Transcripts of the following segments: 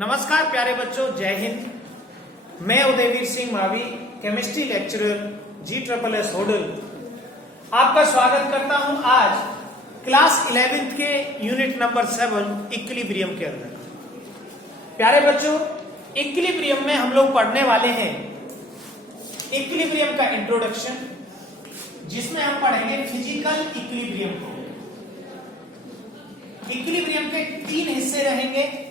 नमस्कार प्यारे बच्चों, जय हिंद। मैं Udayveer Singh Mavi, chemistry lecturer GSS Hodal, आपका स्वागत करता हूं आज क्लास 11th के यूनिट नंबर 7 इक्विलिब्रियम के अंदर। प्यारे बच्चों, इक्विलिब्रियम में हम लोग पढ़ने वाले हैं इक्विलिब्रियम का इंट्रोडक्शन, जिसमें हम पढ़ेंगे फिजिकल इक्विलिब्रियम को। इक्विलिब्रियम के 3 हिस्से रहेंगे।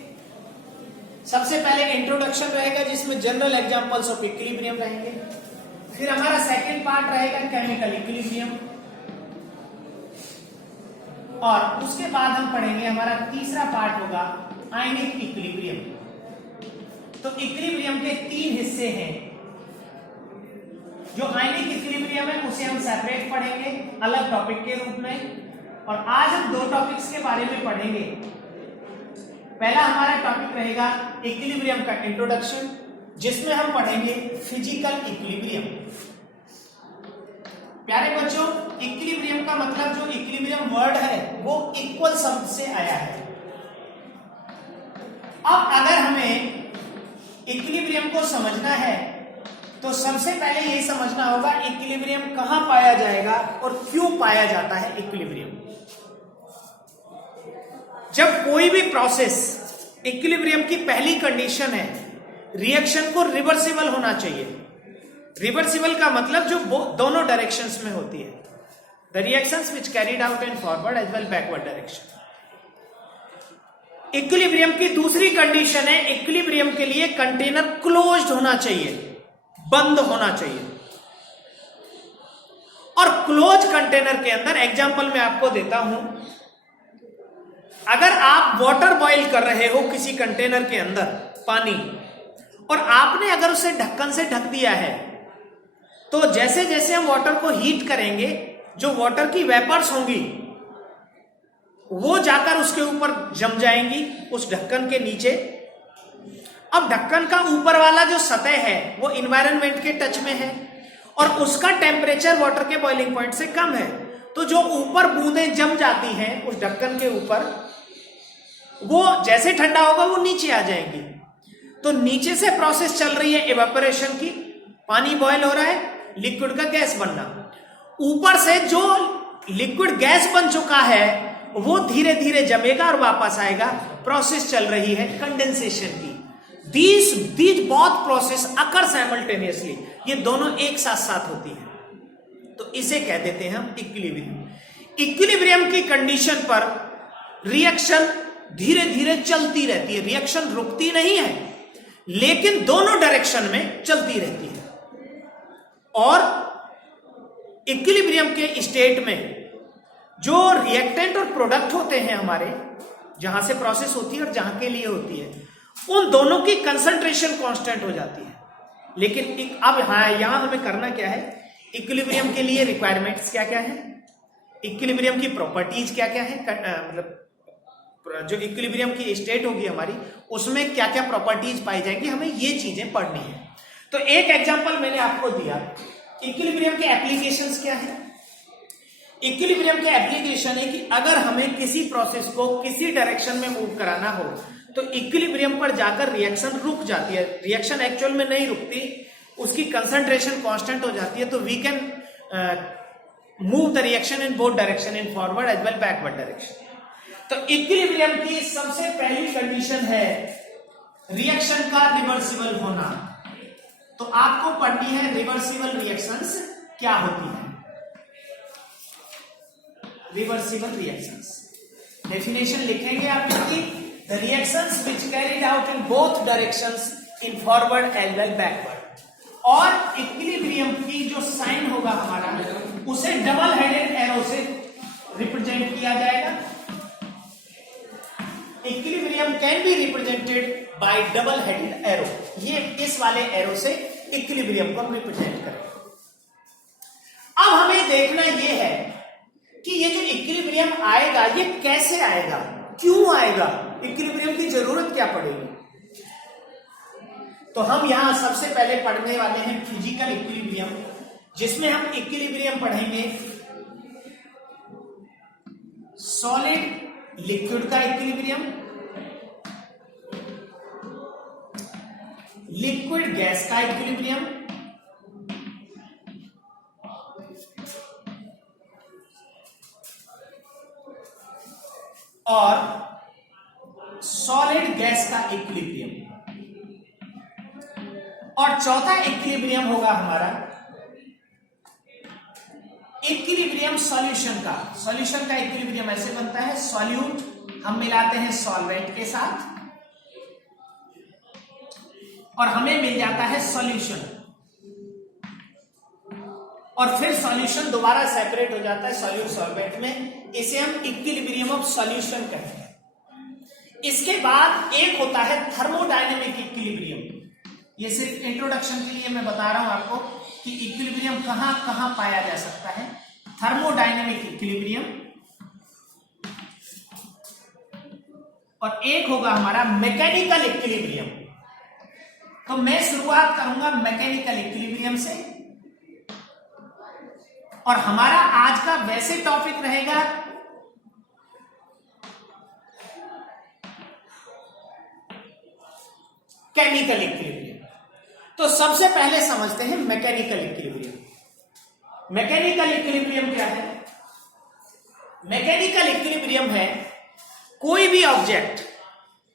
सबसे पहले इंट्रोडक्शन रहेगा, जिसमें जनरल एग्जांपल्स ऑफ इक्विलिब्रियम रहेंगे। फिर हमारा सेकंड पार्ट रहेगा केमिकल इक्विलिब्रियम, और उसके बाद हम पढ़ेंगे हमारा तीसरा पार्ट होगा आयनिक इक्विलिब्रियम। तो इक्विलिब्रियम के 3 हिस्से हैं। जो आयनिक इक्विलिब्रियम है उसे हम सेपरेट पढ़ेंगे अलग टॉपिक के रूप में, और आज हम 2 टॉपिक्स के बारे में पढ़ेंगे। पहला हमारा टॉपिक रहेगा इक्विलिब्रियम का इंट्रोडक्शन, जिसमें हम पढ़ेंगे फिजिकल इक्विलिब्रियम। प्यारे बच्चों, इक्विलिब्रियम का मतलब, जो इक्विलिब्रियम वर्ड है वो इक्वल शब्द से आया है। अब अगर हमें इक्विलिब्रियम को समझना है तो सबसे पहले यही समझना होगा इक्विलिब्रियम कहां पाया जाएगा और क्यों पाया जाता है इक्विलिब्रियम। जब कोई भी प्रोसेस, इक्विलिब्रियम की पहली कंडीशन है रिएक्शन को रिवर्सिबल होना चाहिए। रिवर्सिबल का मतलब जो दोनों डायरेक्शंस में होती है, the reactions which carried out in forward as well backward direction. Equilibrium की दूसरी कंडीशन है, इक्विलिब्रियम के लिए कंटेनर क्लोज्ड होना चाहिए, बंद होना चाहिए। और क्लोज कंटेनर के अंदर एग्जांपल मैं आपको देता हूं। अगर आप वाटर बॉईल कर रहे हो किसी कंटेनर के अंदर, पानी, और आपने अगर उसे ढक्कन से ढक दिया है, तो जैसे जैसे हम वाटर को हीट करेंगे, जो वाटर की वेपर्स होंगी वो जाकर उसके ऊपर जम जाएंगी उस ढक्कन के नीचे। अब ढक्कन का ऊपर वाला जो सतह है वो इन्वायरमेंट के टच में है और उसका टेम्परेचर वाटर के बॉइलिंग पॉइंट से कम है, तो जो ऊपर बूंदें जम जाती हैं उस ढक्कन के ऊपर, वो जैसे ठंडा होगा वो नीचे आ जाएंगी। तो नीचे से प्रोसेस चल रही है इवेपोरेशन की, पानी बॉयल हो रहा है, लिक्विड का गैस बनना। ऊपर से जो लिक्विड गैस बन चुका है वो धीरे धीरे जमेगा और वापस आएगा। प्रोसेस चल रही है कंडेंसेशन की। These both process occur simultaneously, ये दोनों एक साथ साथ होती है। तो इसे कह देते हैं हम इक्विलिब्रियम। इक्विलिब्रियम की कंडीशन पर रिएक्शन धीरे धीरे चलती रहती है, रिएक्शन रुकती नहीं है, लेकिन दोनों डायरेक्शन में चलती रहती है। और इक्विलिब्रियम के स्टेट में जो रिएक्टेंट और प्रोडक्ट होते हैं हमारे, जहां से प्रोसेस होती है और जहां के लिए होती है, उन दोनों की कंसंट्रेशन कांस्टेंट हो जाती है। लेकिन अब यहां हमें करना क्या है, इक्विलिब्रियम के लिए रिक्वायरमेंट्स क्या क्या है, इक्विलिब्रियम की प्रॉपर्टीज क्या क्या है, मतलब जो इक्विलिब्रियम की स्टेट होगी हमारी, उसमें क्या क्या प्रॉपर्टीज पाई जाएंगी, हमें ये चीजें पढ़नी है। तो एक एग्जांपल मैंने आपको दिया। इक्विलिब्रियम के एप्लीकेशंस क्या है? इक्विलिब्रियम के एप्लीकेशन है कि अगर हमें किसी प्रोसेस को किसी डायरेक्शन में मूव कराना हो तो इक्विलिब्रियम पर जाकर रिएक्शन रुक जाती है। रिएक्शन एक्चुअल में नहीं रुकती, उसकी कंसंट्रेशन कांस्टेंट हो जाती है। तो we can move the reaction in both direction, in forward as well backward direction. तो इक्विलिब्रियम की सबसे पहली कंडीशन है रिएक्शन का रिवर्सिबल होना। तो आपको पढ़नी है रिवर्सिबल रिएक्शंस क्या होती है। रिवर्सिबल रिएक्शंस डेफिनेशन लिखेंगे आप कि the reactions which carried out in both directions in forward as well backward. और इक्विलिब्रियम की जो साइन होगा हमारा, उसे डबल हेडेड एरो से रिप्रेजेंट किया जाएगा। Equilibrium can be represented by double headed arrow. ये इस वाले एरो से इक्विलिब्रियम को रिप्रेजेंट करें। अब हमें देखना यह है कि ये जो इक्विलिब्रियम आएगा ये कैसे आएगा, क्यों आएगा, इक्विलिब्रियम की जरूरत क्या पड़ेगी। तो हम यहां सबसे पहले पढ़ने वाले हैं फिजिकल इक्विलिब्रियम, जिसमें हम इक्विलिब्रियम पढ़ेंगे सॉलिड लिक्विड का इक्विलिब्रियम, लिक्विड गैस का इक्विलिब्रियम और सॉलिड गैस का इक्विलिब्रियम, और चौथा इक्विलिब्रियम होगा हमारा इक्विलिब्रियम सॉल्यूशन का। सॉल्यूशन का इक्विलिब्रियम ऐसे बनता है, सॉल्यूट हम मिलाते हैं सॉल्वेंट के साथ और हमें मिल जाता है सॉल्यूशन, और फिर सॉल्यूशन दोबारा सेपरेट हो जाता है सॉल्यूट सॉल्वेंट में। इसे हम इक्विलिब्रियम ऑफ सॉल्यूशन कहते हैं। इसके बाद एक होता है थर्मोडायनेमिक इक्विलिब्रियम। ये सिर्फ इंट्रोडक्शन के लिए मैं बता रहा हूं आपको कि इक्विलिब्रियम कहां कहां पाया जा सकता है। थर्मोडायनेमिक इक्विलिब्रियम, और एक होगा हमारा मैकेनिकल इक्विलिब्रियम। तो मैं शुरुआत करूंगा मैकेनिकल इक्विलिब्रियम से, और हमारा आज का वैसे टॉपिक रहेगा केमिकल इक्विलिब्रियम। तो सबसे पहले समझते हैं मैकेनिकल इक्विलिब्रियम। मैकेनिकल इक्विलिब्रियम क्या है? मैकेनिकल इक्विलिब्रियम है कोई भी ऑब्जेक्ट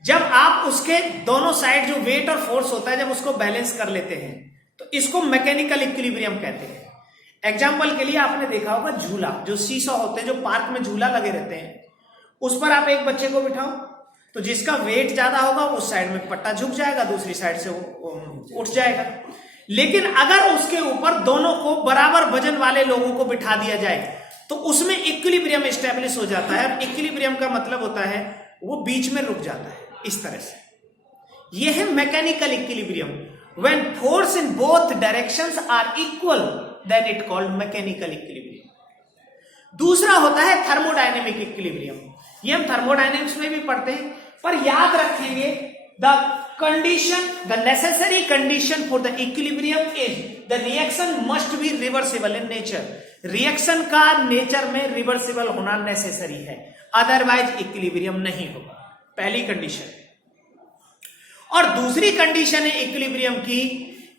जब आप उसके दोनों साइड जो वेट और फोर्स होता है जब उसको बैलेंस कर लेते हैं तो इसको मैकेनिकल इक्विलिब्रियम कहते हैं। एग्जाम्पल के लिए आपने देखा होगा झूला, जो सीसॉ होते हैं, जो पार्क में झूला लगे रहते हैं, उस पर आप एक बच्चे को बिठाओ तो जिसका वेट ज्यादा होगा उस साइड में पट्टा झुक जाएगा, दूसरी साइड से वो उठ जाएगा। लेकिन अगर उसके ऊपर दोनों को बराबर वजन वाले लोगों को बिठा दिया जाए तो उसमें इक्विलिब्रियम एस्टेब्लिश हो जाता है। और इक्विलिब्रियम का मतलब होता है वो बीच में रुक जाता है, इस तरह से। यह है mechanical equilibrium. When force in both directions are equal, then it called mechanical equilibrium. दूसरा होता है थर्मोडायनेमिक इक्विलिब्रियम। ये हम थर्मोडायनेमिक्स में भी पढ़ते हैं, पर याद रखेंगे the condition, the necessary condition for the equilibrium is the reaction must be reversible in nature. Reaction का नेचर में रिवर्सिबल होना नेसेसरी है, अदरवाइज इक्विलिब्रियम नहीं होगा। पहली कंडीशन। और दूसरी कंडीशन है इक्विलिब्रियम की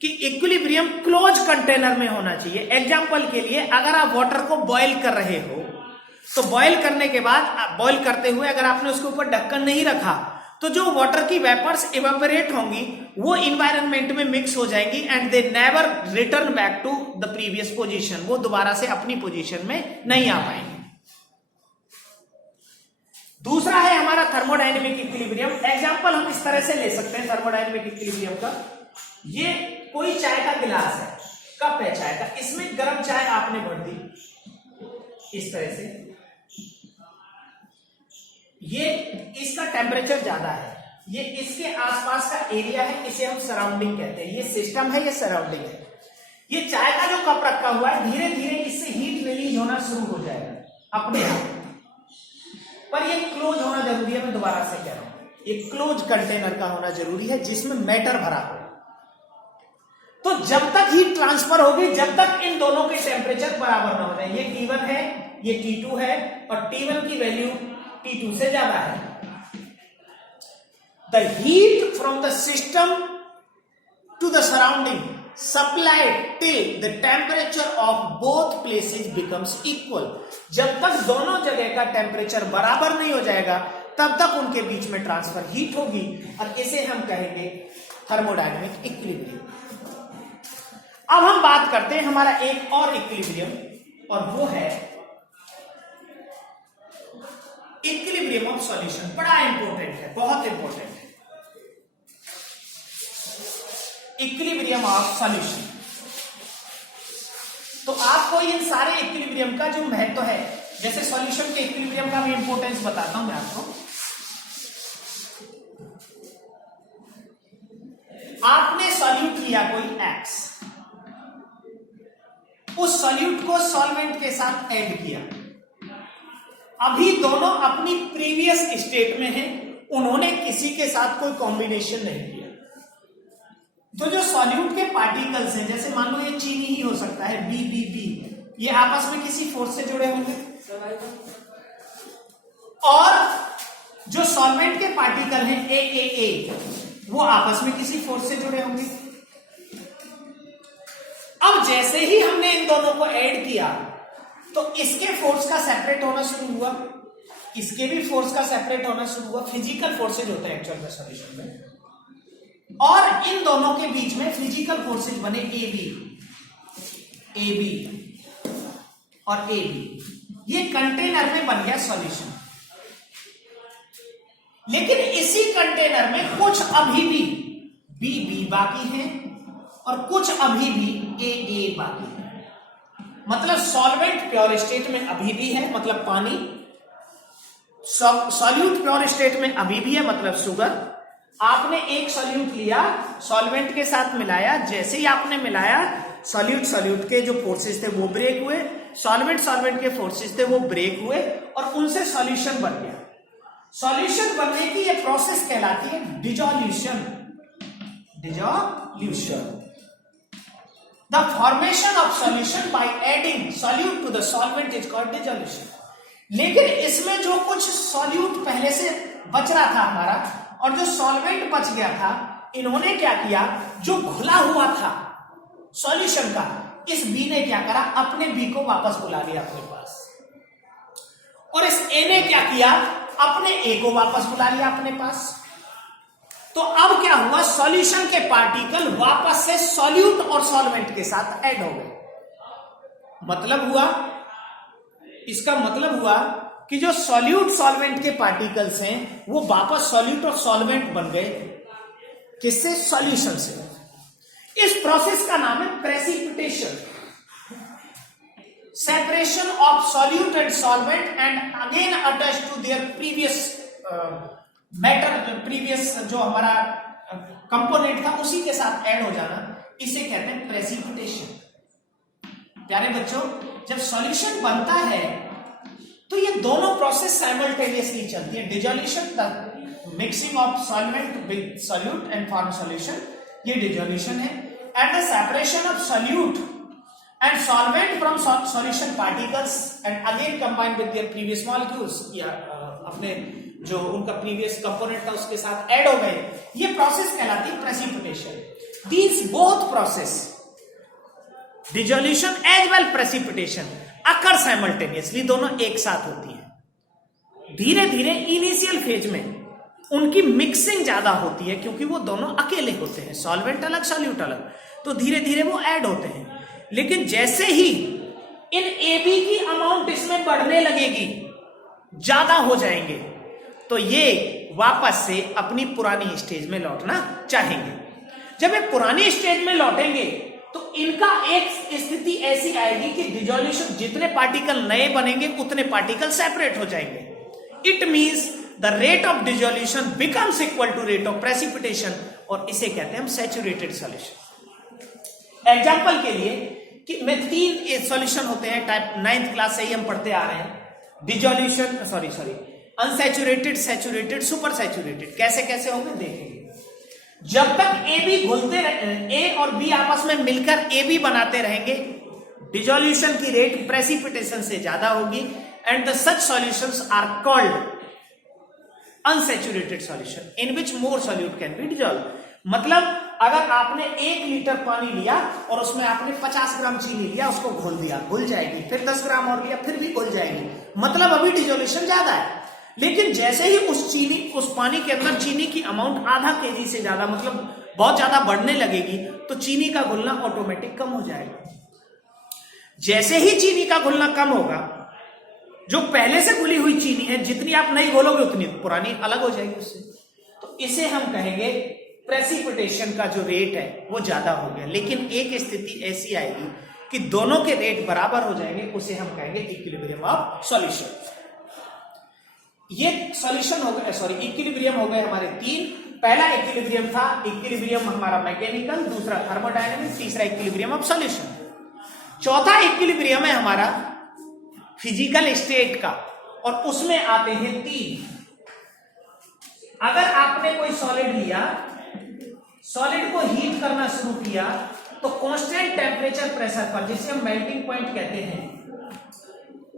कि इक्विलिब्रियम क्लोज कंटेनर में होना चाहिए। एग्जांपल के लिए अगर आप वाटर को बॉईल कर रहे हो तो बॉईल करने के बाद, बॉईल करते हुए अगर आपने उसके ऊपर ढक्कन नहीं रखा तो जो वाटर की वेपर्स इवेपोरेट होंगी वो इन्वायरमेंट में मिक्स हो जाएंगी and they never return back to the previous position. वो दोबारा से अपनी पोजीशन में नहीं आ पाएंगे। दूसरा है हमारा थर्मोडायनेमिक इक्विलिब्रियम। एग्जांपल हम इस तरह से ले सकते हैं थर्मोडायनेमिक इक्विलिब्रियम का। ये कोई चाय का गिलास है, कप है चाय का, इसमें गर्म चाय आपने भर दी इस तरह से। ये इसका टेम्परेचर ज्यादा है, ये इसके आसपास का एरिया है, इसे हम सराउंडिंग कहते हैं। ये सिस्टम है, ये सराउंडिंग है। ये चाय का जो कप रखा हुआ है धीरे धीरे इससे हीट रिलीज होना शुरू हो जाएगा अपने आप, पर ये क्लोज होना जरूरी है। मैं दोबारा से कह रहा हूं, ये क्लोज कंटेनर का होना जरूरी है जिसमें मैटर भरा हो। तो जब तक हीट ट्रांसफर होगी, जब तक इन दोनों के टेम्परेचर बराबर ना हो जाए। ये T1 है, ये T2 है, और T1 की वैल्यू T2 से ज्यादा है। The heat from the system to the surrounding supplied till the temperature of both places becomes equal। जब तक दोनों जगह का टेम्परेचर बराबर नहीं हो जाएगा तब तक उनके बीच में ट्रांसफर हीट होगी, और इसे हम कहेंगे थर्मोडायनेमिक इक्विलिब्रियम। अब हम बात करते हैं हमारा एक और इक्विलिब्रियम, और वो है इक्विलिब्रियम ऑफ सॉल्यूशन। बड़ा इंपॉर्टेंट है, बहुत इंपॉर्टेंट है इक्विलिब्रियम ऑफ सॉल्यूशन। तो आपको इन सारे इक्विलिब्रियम का जो महत्व है, जैसे सॉल्यूशन के इक्विलिब्रियम का भी इंपॉर्टेंस बताता हूं मैं आपको। आपने सॉल्यूट लिया कोई X, उस सॉल्यूट को सॉल्वेंट के साथ ऐड किया। अभी दोनों अपनी प्रीवियस स्टेट में हैं, उन्होंने किसी के साथ कोई कॉम्बिनेशन नहीं किया। तो जो सॉल्यूट के पार्टिकल्स हैं, जैसे मान लो ये चीनी ही हो सकता है BBB, ये आपस में किसी फोर्स से जुड़े होंगे, और जो सॉल्वेंट के पार्टिकल हैं AAA, वो आपस में किसी फोर्स से जुड़े होंगे। अब जैसे ही हमने इन दोनों को ऐड किया तो इसके फोर्स का सेपरेट होना शुरू हुआ, इसके भी फोर्स का सेपरेट होना शुरू हुआ। फिजिकल फोर्सेज होते हैं एक्चुअल में सॉल्यूशन में, और इन दोनों के बीच में फिजिकल फोर्सेज बने ए बी और ए बी। ये कंटेनर में बन गया सॉल्यूशन। लेकिन इसी कंटेनर में कुछ अभी भी बी बाकी है और कुछ अभी भी ए बाकी है। मतलब सॉल्वेंट प्योर स्टेट में अभी भी है, मतलब पानी। सॉल्यूट प्योर स्टेट में अभी भी है, मतलब शुगर। आपने एक सॉल्यूट लिया, सॉल्वेंट के साथ मिलाया, जैसे ही आपने मिलाया सॉल्यूट के जो फोर्सेस थे वो ब्रेक हुए, सॉल्वेंट के फोर्सेस थे वो ब्रेक हुए और उनसे सॉल्यूशन बन गया। सॉल्यूशन बनने की ये प्रोसेस कहलाती है dissolution. The formation of solution by adding solute to the solvent is called dissolution. लेकिन इसमें जो कुछ सॉल्यूट पहले से बच रहा था हमारा और जो सॉल्वेंट बच गया था, इन्होंने क्या किया, जो घुला हुआ था सॉल्यूशन का, इस बी ने क्या करा, अपने बी को वापस बुला लिया अपने पास, और इस ए ने क्या किया, अपने ए को वापस बुला लिया अपने पास। तो अब क्या हुआ, सॉल्यूशन के पार्टिकल वापस से सॉल्यूट और सॉल्वेंट के साथ ऐड हो गए। मतलब हुआ, इसका मतलब हुआ कि जो सॉल्यूट सॉल्वेंट के पार्टिकल्स हैं वो वापस सॉल्यूट और सॉल्वेंट बन गए। किससे? सॉल्यूशन से। इस प्रोसेस का नाम है precipitation. Separation of solute and solvent and again attach to their previous matter, previous जो हमारा कंपोनेंट था उसी के साथ ऐड हो जाना, इसे कहते हैं प्रेसिपिटेशन। प्यारे बच्चों, जब सॉल्यूशन बनता है तो ये दोनों प्रोसेस साइमल्टेनियसली चलती है। Dissolution, the mixing of solvent with solute and form solution, ये डिजोल्यूशन है। And the separation of solute and solvent from solution particles and again combined with their previous molecules, या अपने जो उनका प्रीवियस कंपोनेंट था उसके साथ ऐड हो गए, ये प्रोसेस कहलाती है precipitation. These both process, dissolution as well precipitation, occur simultaneously, दोनों एक साथ होती है। धीरे धीरे इनिशियल फेज में उनकी मिक्सिंग ज्यादा होती है क्योंकि वो दोनों अकेले होते हैं, सॉल्वेंट अलग सॉल्यूट अलग, तो धीरे धीरे वो ऐड होते हैं। लेकिन जैसे ही इन ए बी की अमाउंट इसमें बढ़ने लगेगी, ज्यादा हो जाएंगे, तो ये वापस से अपनी पुरानी स्टेज में लौटना चाहेंगे। जब ये पुरानी स्टेज में लौटेंगे तो इनका एक स्थिति ऐसी आएगी कि डिजोल्यूशन, जितने पार्टिकल नए बनेंगे उतने पार्टिकल सेपरेट हो जाएंगे। It means the rate of dissolution becomes equal to rate of precipitation, और इसे कहते हैं हम सैचुरेटेड सॉल्यूशन। एग्जांपल के लिए कि में 3 सॉल्यूशन होते हैं, टाइप 9th क्लास से ही हम पढ़ते आ रहे हैं। Dissolution, unsaturated, saturated, super saturated. कैसे कैसे होंगे देखेंगे। जब तक ए बी घुलते ए और बी आपस में मिलकर ए बी बनाते रहेंगे, डिजोल्यूशन की रेट प्रेसिपिटेशन से ज्यादा होगी, and the such solutions are called unsaturated solution in which more solute can be dissolve. मतलब अगर आपने 1 लीटर पानी लिया और उसमें आपने 50 ग्राम चीनी लिया, उसको घोल दिया, घुल जाएगी, फिर 10 ग्राम और लिया, फिर भी घुल जाएगी, मतलब अभी डिजोल्यूशन ज्यादा है। लेकिन जैसे ही उस पानी के अंदर चीनी की अमाउंट आधा केजी से ज्यादा, मतलब बहुत ज्यादा बढ़ने लगेगी, तो चीनी का घुलना ऑटोमेटिक कम हो जाएगा। जैसे ही चीनी का घुलना कम होगा, जो पहले से घुली हुई चीनी है, जितनी आप नहीं घोलोगे उतनी पुरानी अलग हो जाएगी उससे, तो इसे हम कहेंगे प्रेसिपिटेशन का जो रेट है वो ज्यादा हो गया। लेकिन एक स्थिति ऐसी आएगी कि दोनों के रेट बराबर हो जाएंगे, उसे हम कहेंगे इक्विलिब्रियम ऑफ सॉल्यूशन। ये सॉल्यूशन हो गए, इक्विलिब्रियम हो गए हमारे 3। पहला इक्विलिब्रियम था, इक्विलिब्रियम हमारा मैकेनिकल, दूसरा थर्मोडायनेमिक, तीसरा इक्विलिब्रियम ऑफ सॉल्यूशन। चौथा इक्विलिब्रियम है हमारा फिजिकल स्टेट का, और उसमें आते हैं 3। अगर आपने कोई सॉलिड लिया, सॉलिड को हीट करना शुरू किया, तो कांस्टेंट टेम्परेचर प्रेशर पर, जिसे हम मेल्टिंग पॉइंट कहते हैं,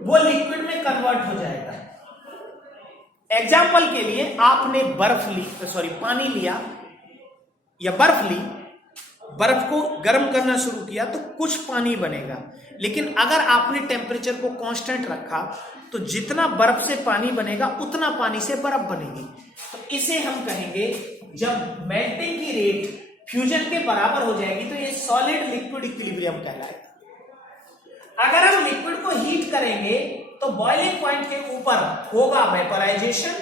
वो लिक्विड में कन्वर्ट हो जाएगा। एग्जाम्पल के लिए आपने पानी लिया, या बर्फ ली, बर्फ को गर्म करना शुरू किया तो कुछ पानी बनेगा, लेकिन अगर आपने टेम्परेचर को कांस्टेंट रखा तो जितना बर्फ से पानी बनेगा उतना पानी से बर्फ बनेगी। तो इसे हम कहेंगे, जब मेल्टिंग की रेट फ्यूजन के बराबर हो जाएगी तो ये सॉलिड लिक्विड इक्विलिब्रियम कहलाएगा। अगर हम लिक्विड को हीट करेंगे तो बॉइलिंग पॉइंट के ऊपर होगा वेपराइजेशन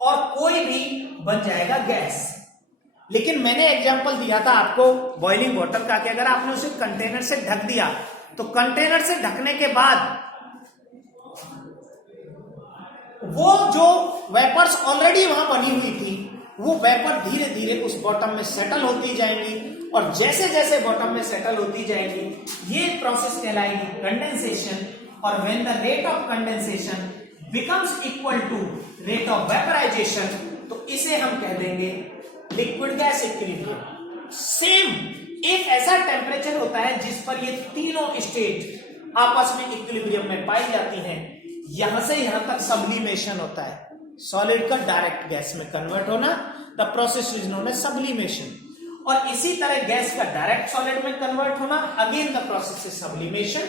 और कोई भी बन जाएगा गैस। लेकिन मैंने एग्जांपल दिया था आपको बॉइलिंग वाटर का कि अगर आपने उसे कंटेनर से ढक दिया तो कंटेनर से ढकने के बाद वो जो वेपर्स ऑलरेडी वहां बनी हुई थी वो वेपर धीरे धीरे उस बॉटम में सेटल होती जाएंगी और जैसे जैसे बॉटम में सेटल होती जाएंगी ये प्रोसेस कहलाएगी कंडेंसेशन। और when the rate of condensation becomes equal to rate of vaporisation तो इसे हम कह देंगे लिक्विड गैस इक्विलिब्रियम। सेम एक ऐसा टेम्परेचर होता है जिस पर ये तीनों स्टेट आपस में इक्विलिब्रियम में पाई जाती हैं। यहां से यहां तक सब्लिमेशन होता है, सॉलिड का डायरेक्ट गैस में कन्वर्ट होना, the process is known as sublimation. और इसी तरह गैस का डायरेक्ट सॉलिड में कन्वर्ट होना, again the process is sublimation.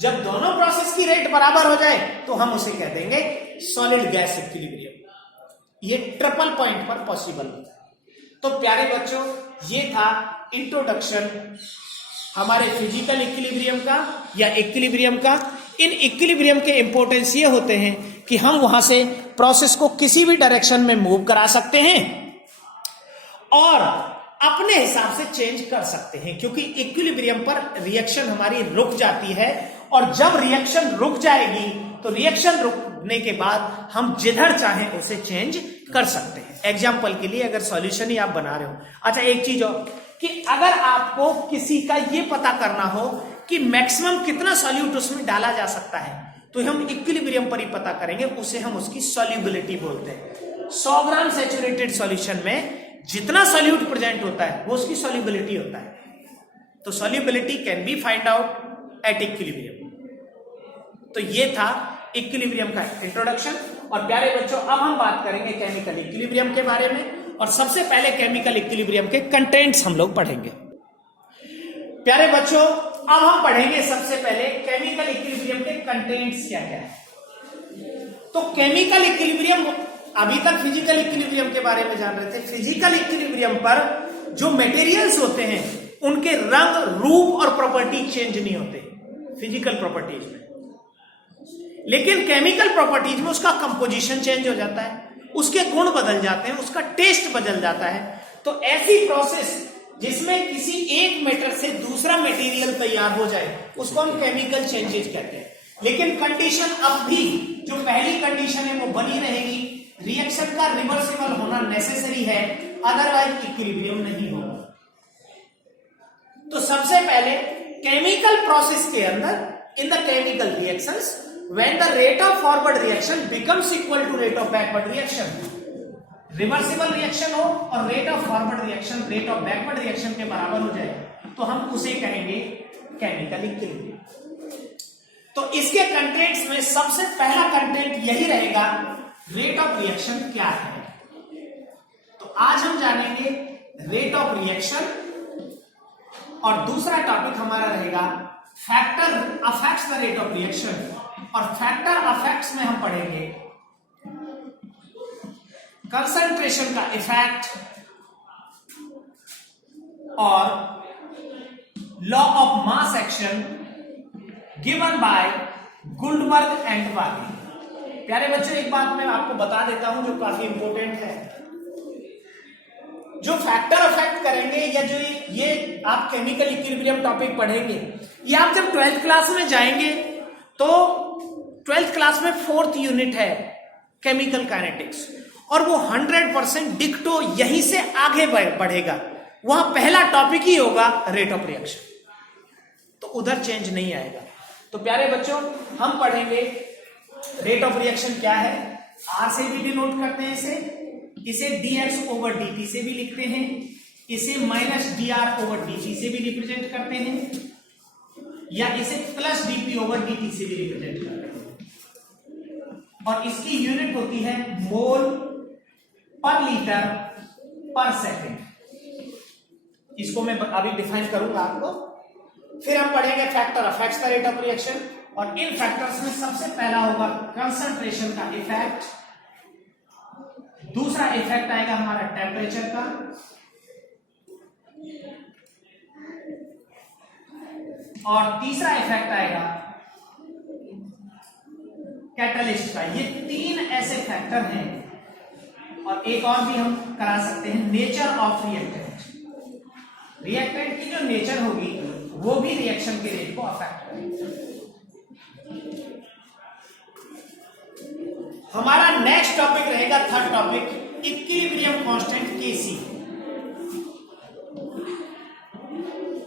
जब दोनों प्रोसेस की रेट बराबर हो जाए तो हम उसे कह देंगे सॉलिड गैस इक्विलिब्रियम। ये ट्रिपल पॉइंट पर पॉसिबल होता है। तो प्यारे बच्चों, ये था इंट्रोडक्शन हमारे फिजिकल इक्विलिब्रियम का या इक्विलिब्रियम का। इन इक्विलिब्रियम के इंपॉर्टेंस ये होते हैं कि हम वहां से प्रोसेस को किसी भी डायरेक्शन में मूव करा सकते हैं और अपने हिसाब से चेंज कर सकते हैं, क्योंकि इक्विलिब्रियम पर रिएक्शन हमारी रुक जाती है और जब रिएक्शन रुक जाएगी तो रिएक्शन रुकने के बाद हम जिधर चाहें उसे चेंज कर सकते हैं। एग्जाम्पल के लिए अगर सॉल्यूशन ही आप बना रहे हो, अच्छा एक चीज और कि अगर आपको किसी का ये पता करना हो कि मैक्सिमम कितना सॉल्यूट उसमें डाला जा सकता है तो हम इक्विलिब्रियम पर ही पता करेंगे, उसे हम उसकी सॉल्युबिलिटी बोलते हैं। 100 ग्राम सैचुरेटेड सॉल्यूशन में जितना सॉल्यूट प्रेजेंट होता है वो उसकी सॉल्युबिलिटी होता है। तो solubility can be find out at equilibrium. तो ये था इक्विलिब्रियम का इंट्रोडक्शन। और प्यारे बच्चों, अब हम बात करेंगे केमिकल इक्विलिब्रियम के बारे में और सबसे पहले केमिकल इक्विलिब्रियम के कंटेंट्स हम लोग पढ़ेंगे। प्यारे बच्चों, अब हम पढ़ेंगे सबसे पहले केमिकल इक्विलिब्रियम के कंटेंट्स क्या क्या है। तो केमिकल इक्विलिब्रियम, अभी तक फिजिकल इक्विलिब्रियम के बारे में जान रहे थे। फिजिकल इक्विलिब्रियम पर जो मटेरियल्स होते हैं उनके रंग, रूप और प्रॉपर्टी चेंज नहीं होते फिजिकल प्रॉपर्टीज में, लेकिन केमिकल प्रॉपर्टीज में उसका कंपोजिशन चेंज हो जाता है, उसके गुण बदल जाते हैं, उसका टेस्ट बदल जाता है। तो ऐसी प्रोसेस जिसमें किसी एक मैटर से दूसरा मटेरियल तैयार हो जाए उसको हम केमिकल चेंजेस कहते हैं। लेकिन कंडीशन अब भी जो पहली कंडीशन है वो बनी रहेगी, रिएक्शन का रिवर्सिबल होना नेसेसरी है, अदरवाइज इक्विलिब्रियम नहीं होगा। तो सबसे पहले केमिकल प्रोसेस के अंदर in the chemical reactions when the rate of forward reaction becomes equal to rate of backward reaction, reversible reaction हो और rate of forward reaction rate of backward reaction के बराबर हो जाए तो हम उसे कहेंगे केमिकल इक्विलिब्रियम। तो इसके कंटेंट्स में सबसे पहला कंटेंट यही रहेगा, रेट ऑफ रिएक्शन क्या है। तो आज हम जानेंगे रेट ऑफ रिएक्शन और दूसरा टॉपिक हमारा रहेगा factor affects the rate of reaction. और फैक्टर अफेक्ट्स में हम पढ़ेंगे कंसंट्रेशन का इफेक्ट और law of mass action given by Guldberg and वार्गी। प्यारे बच्चों, एक बात मैं आपको बता देता हूं जो काफी इंपॉर्टेंट है। जो फैक्टर अफेक्ट करेंगे या जो ये आप केमिकल इक्विलिब्रियम टॉपिक पढ़ेंगे, ये आप जब 12th क्लास में जाएंगे तो 12th क्लास में 4th यूनिट है केमिकल काइनेटिक्स और वो 100% डिक्टो यहीं से आगे बढ़ेगा। वहां पहला टॉपिक ही होगा रेट ऑफ रिएक्शन, तो उधर चेंज नहीं आएगा। तो प्यारे बच्चों, हम पढ़ेंगे रेट ऑफ रिएक्शन क्या है, आर से भी डिनोट करते हैं इसे dx ओवर dt से भी लिखते हैं, इसे -dr ओवर dt से भी रिप्रेजेंट करते हैं, या इसे +dp ओवर dt से भी रिप्रेजेंट करते हैं। और इसकी यूनिट होती है मोल पर लीटर पर सेकेंड। इसको मैं अभी डिफाइन करूंगा आपको। फिर हम पढ़ेंगे factor affects the rate of reaction, और इन फैक्टर्स में सबसे पहला होगा कंसंट्रेशन का इफेक्ट, दूसरा इफेक्ट आएगा हमारा टेम्परेचर का, और तीसरा इफेक्ट आएगा कैटलिस्ट का। ये तीन ऐसे फैक्टर हैं, और एक और भी हम करा सकते हैं, नेचर ऑफ रिएक्टेंट। रिएक्टेंट की जो नेचर होगी वो भी रिएक्शन के रेट को अफेक्ट करेगी। हमारा नेक्स्ट टॉपिक रहेगा, third topic, equilibrium constant KC.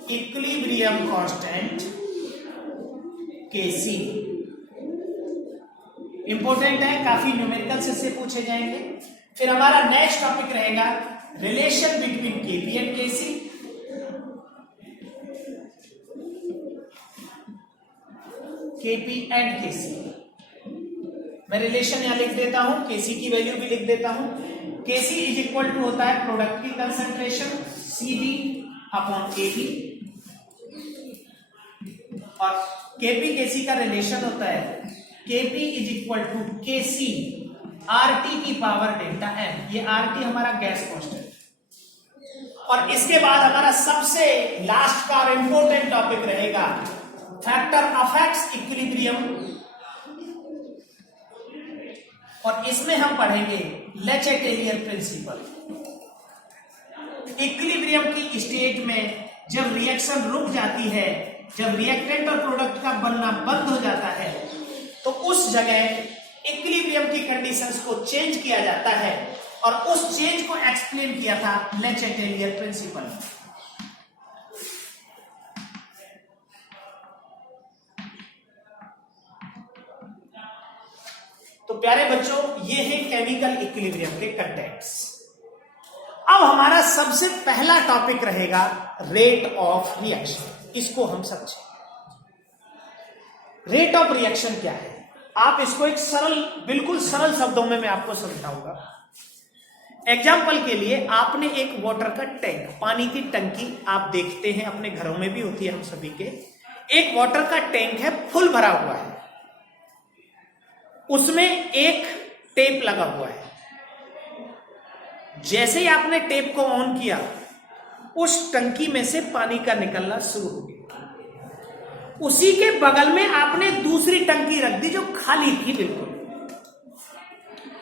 Equilibrium constant KC important है, काफी न्यूमेरिकल्स इससे पूछे जाएंगे। फिर हमारा नेक्स्ट टॉपिक रहेगा relation between KP and KC. KP and KC, मैं रिलेशन यहां लिख देता हूं, केसी की वैल्यू भी लिख देता हूं। केसी इज इक्वल टू होता है प्रोडक्ट की कंसंट्रेशन सीबी अपॉन एबी, और केपी केसी का रिलेशन होता है KP is equal to KC RT की पावर डेल्टा एन। ये आरटी हमारा गैस कांस्टेंट। और इसके बाद हमारा सबसे लास्ट का इंपॉर्टेंट टॉपिक रहेगा फैक्टर अफेक्ट्स इक्विलिब्रियम, और इसमें हम पढ़ेंगे ले चैटेलियर प्रिंसिपल। इक्विलिब्रियम की स्टेट में जब रिएक्शन रुक जाती है, जब रिएक्टेंट और प्रोडक्ट का बनना बंद हो जाता है, तो उस जगह इक्विलिब्रियम की कंडीशंस को चेंज किया जाता है, और उस चेंज को एक्सप्लेन किया था ले चैटेलियर प्रिंसिपल। तो प्यारे बच्चों, ये है केमिकल इक्विलिब्रियम के कंटेंट्स। अब हमारा सबसे पहला टॉपिक रहेगा रेट ऑफ रिएक्शन। इसको हम समझें। रेट ऑफ रिएक्शन क्या है, आप इसको एक सरल, बिल्कुल सरल शब्दों में मैं आपको समझाऊंगा। एग्जाम्पल के लिए, आपने एक वाटर का टैंक, पानी की टंकी आप देखते हैं, अपने घरों में भी होती है हम सभी के। एक वाटर का टैंक है, फुल भरा हुआ है, उसमें एक टेप लगा हुआ है। जैसे ही आपने टेप को ऑन किया, उस टंकी में से पानी का निकलना शुरू हो गया। उसी के बगल में आपने दूसरी टंकी रख दी जो खाली थी बिल्कुल,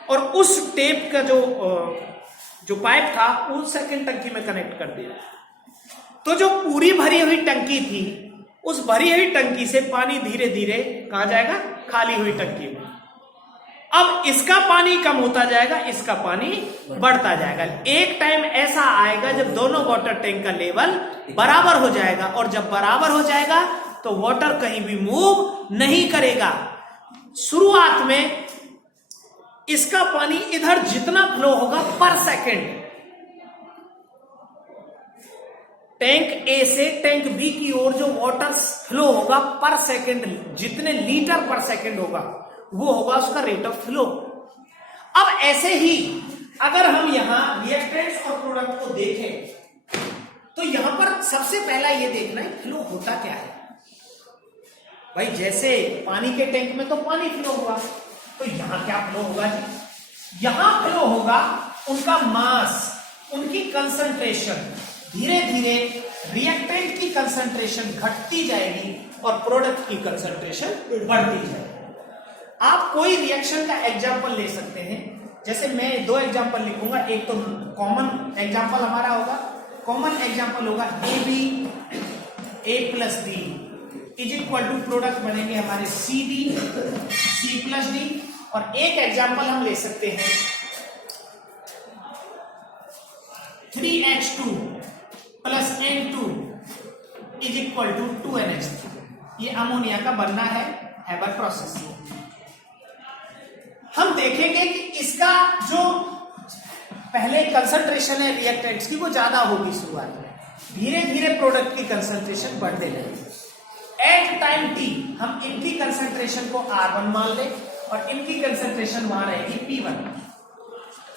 और उस टेप का जो पाइप था उस सेकंड टंकी में कनेक्ट कर दिया। तो जो पूरी भरी हुई टंकी थी, उस भरी हुई टंकी से पानी धीरे धीरे कहां जाएगा, खाली हुई टंकी में। अब इसका पानी कम होता जाएगा, इसका पानी बढ़ता जाएगा। एक टाइम ऐसा आएगा जब दोनों वाटर टैंक का लेवल बराबर हो जाएगा, और जब बराबर हो जाएगा तो वाटर कहीं भी मूव नहीं करेगा। शुरुआत में इसका पानी इधर जितना फ्लो होगा पर सेकंड, टैंक ए से टैंक बी की ओर जो वाटर फ्लो होगा पर सेकंड, जितने लीटर पर सेकंड होगा, वो होगा उसका रेट ऑफ फ्लो। अब ऐसे ही अगर हम यहां रिएक्टेंट्स और प्रोडक्ट को देखें, तो यहां पर सबसे पहला ये देखना है फ्लो होता क्या है। भाई, जैसे पानी के टैंक में तो पानी फ्लो हुआ, तो यहां क्या फ्लो होगा जी? यहां फ्लो होगा उनका मास, उनकी कंसंट्रेशन। धीरे धीरे रिएक्टेंट की कंसंट्रेशन घटती जाएगी और प्रोडक्ट की कंसंट्रेशन बढ़ती जाएगी। आप कोई रिएक्शन का एग्जाम्पल ले सकते हैं, जैसे मैं दो एग्जाम्पल लिखूंगा। एक तो कॉमन एग्जाम्पल हमारा होगा, कॉमन एग्जाम्पल होगा A plus D is equal to product बनेंगे हमारे सी प्लस डी। और एक एग्जाम्पल हम ले सकते हैं 3H2 plus N2 is equal to 2NH3। ये अमोनिया का बनना है हैबर प्रोसेस से। हम देखेंगे कि इसका जो पहले कंसंट्रेशन है रिएक्टेंट्स की, वो ज्यादा होगी शुरुआत में, धीरे धीरे प्रोडक्ट की कंसंट्रेशन बढ़ने लगेगी। एट टाइम टी हम इनकी कंसंट्रेशन को R1 मान लें, और इनकी कंसंट्रेशन वहां रहेगी P1।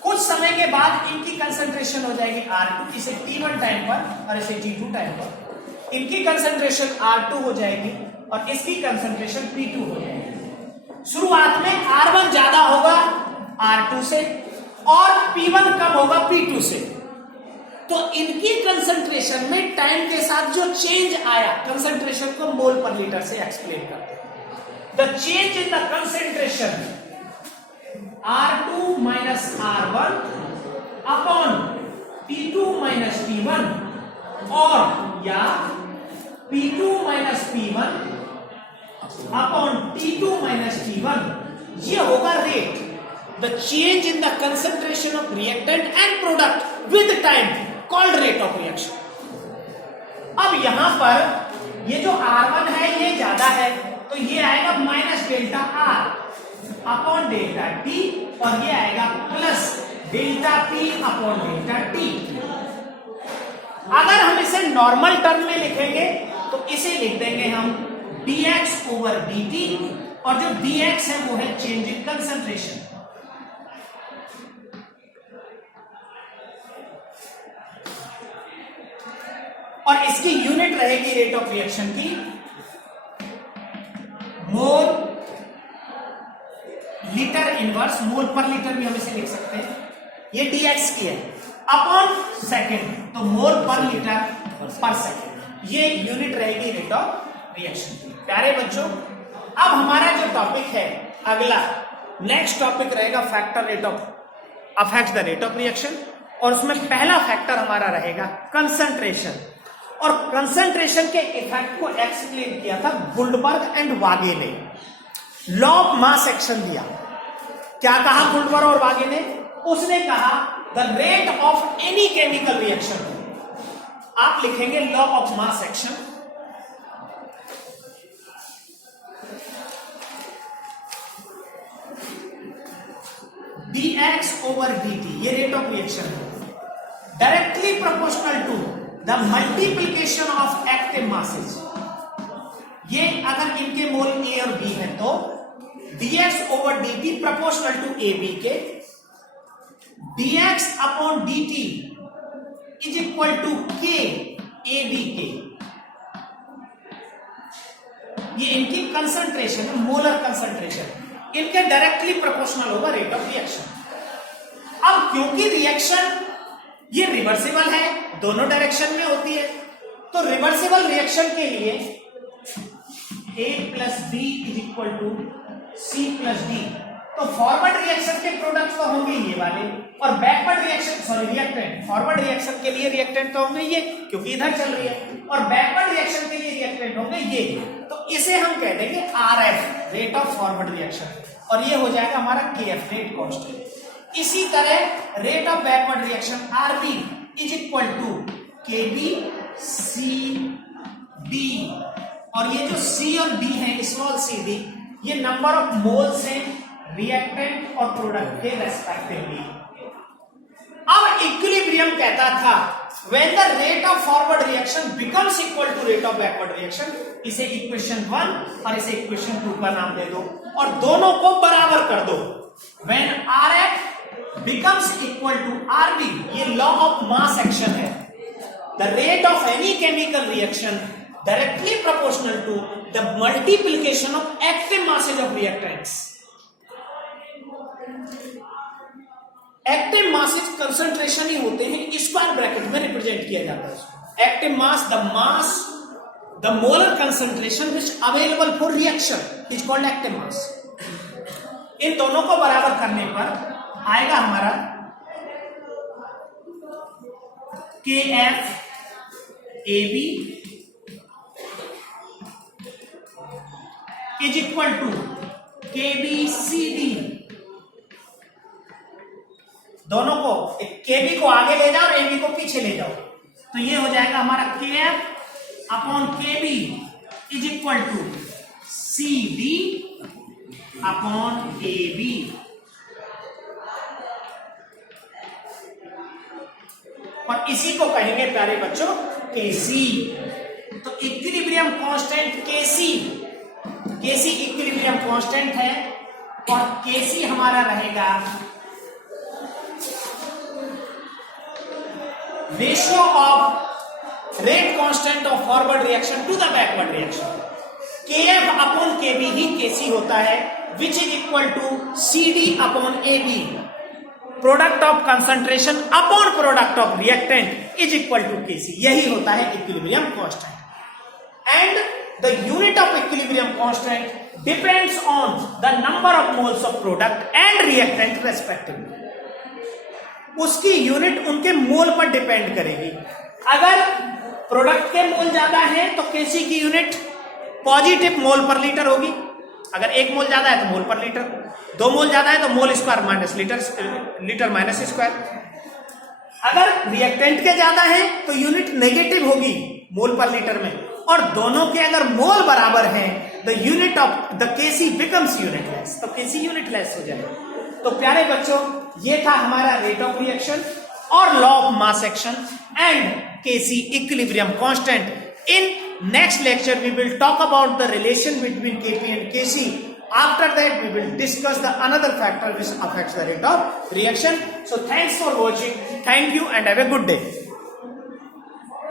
कुछ समय के बाद इनकी कंसंट्रेशन हो जाएगी R2, इसे T1 टाइम पर और इसे T2 टाइम पर। इनकी कंसंट्रेशन R2 हो जाएगी और इसकी कंसंट्रेशन P2 हो जाएगी। शुरुआत में R1 ज्यादा होगा R2 से और P1 कम होगा P2 से। तो इनकी कंसंट्रेशन में टाइम के साथ जो चेंज आया, कंसंट्रेशन को मोल पर लीटर से एक्सप्लेन करते हैं। The change in the concentration R2 minus R1 upon T2 minus T1 और या P2 minus P1 upon T2 minus T1, ये होगा rate. The change in the concentration of reactant and product with time called rate of reaction. अब यहां पर ये जो R1 है ये ज्यादा है, तो ये आएगा minus delta R upon delta T और ये आएगा plus delta P upon delta T। अगर हम इसे नॉर्मल टर्म में लिखेंगे तो इसे लिख देंगे हम dx ओवर dt और जो dx है वो है चेंज इन कंसंट्रेशन। और इसकी यूनिट रहेगी रेट ऑफ रिएक्शन की मोल लीटर इनवर्स, मोल पर लीटर भी हम इसे लिख सकते हैं। ये dx की है अपॉन सेकेंड, तो मोल पर लीटर पर सेकेंड, ये यूनिट रहेगी रेट ऑफ रिएक्शन की। प्यारे बच्चों, अब हमारा जो टॉपिक है अगला नेक्स्ट टॉपिक रहेगा factor rate of affect the rate of reaction, और उसमें पहला फैक्टर हमारा रहेगा कंसंट्रेशन। और कंसंट्रेशन के इफेक्ट को एक्सप्लेन किया था गुल्डबर्ग एंड वागे ने। लॉ ऑफ मास एक्शन दिया। क्या कहा गुल्डबर्ग और वागे ने? उसने कहा the rate of any chemical reaction, आप लिखेंगे law of mass action, dx over dt, ये रेट ऑफ रिएक्शन है, directly proportional to the multiplication of active masses. ये अगर इनके मोल A और B है तो dx over dt proportional to AB के, dx upon dt is equal to K AB के। ये इनकी कंसंट्रेशन है, मोलर कंसंट्रेशन, इनके डायरेक्टली प्रोपोर्शनल होगा रेट ऑफ रिएक्शन। अब क्योंकि रिएक्शन ये रिवर्सिबल है, दोनों डायरेक्शन में होती है, तो रिवर्सिबल रिएक्शन के लिए A plus B is equal to C plus D, तो फॉरवर्ड रिएक्शन के प्रोडक्ट तो होंगे ये वाले, और backward reaction sorry reactant, forward reaction के लिए रिएक्टेंट तो होंगे ये क्योंकि इधर चल रही है, और बैकवर्ड रिएक्शन के लिए रिएक्टेंट होंगे ये, तो इसे हम कह देंगे RF rate of forward reaction, और ये हो जाएगा हमारा KF रेट कांस्टेंट। इसी तरह rate of backward reaction RB is equal to KB C D, और ये जो C और D है स्मॉल CD, ये नंबर ऑफ मोल्स हैं रिएक्टेंट और प्रोडक्ट के रेस्पेक्टिवली। अब इक्विलिब्रियम कहता था when the rate of forward reaction becomes equal to rate of backward reaction, इसे इक्वेशन 1 और इसे इक्वेशन 2 का नाम दे दो और दोनों को बराबर कर दो। When RF becomes equal to RB, ये लॉ ऑफ मास एक्शन है, the rate of any chemical reaction directly proportional to the multiplication of active masses of reactants. Active masses concentration ही होते हैं, स्क्वायर ब्रैकेट में represent किया जाता है। Active mass the molar concentration which available for reaction is called active mass. इन दोनों को बराबर करने पर आएगा हमारा KF AB is equal to KBCD। दोनों को KB को आगे ले जाओ और AB को पीछे ले जाओ, तो ये हो जाएगा हमारा KF upon KB is equal to CD upon AB। और इसी को कहेंगे प्यारे बच्चों KC। तो equilibrium constant KC equilibrium constant है और KC हमारा रहेगा ratio of rate constant of forward reaction to the backward reaction, KF upon KB ही KC होता है, which is equal to CD upon AB, product of concentration upon product of reactant is equal to KC, यही होता है equilibrium constant. And the unit of equilibrium constant depends on the number of moles of product and reactant respectively, उसकी unit उनके मोल पर depend करेगी। अगर product के मोल ज्यादा है तो KC की यूनिट पॉजिटिव मोल पर लीटर होगी, अगर 1 मोल ज्यादा है तो मोल पर लीटर, 2 मोल ज्यादा है तो mole square minus litre minus square. अगर रिएक्टेंट के ज्यादा है तो यूनिट नेगेटिव होगी मोल पर लीटर में, और दोनों के अगर मोल बराबर हैं the unit of the KC becomes unitless, तो KC यूनिटलेस हो जाएगा। तो प्यारे बच्चों, ये था हमारा रेट ऑफ रिएक्शन और law of mass action and KC equilibrium constant. In next lecture we will talk about the relation between Kp and Kc. After that we will discuss the another factor which affects the rate of reaction. So thanks for watching. Thank you and have a good day.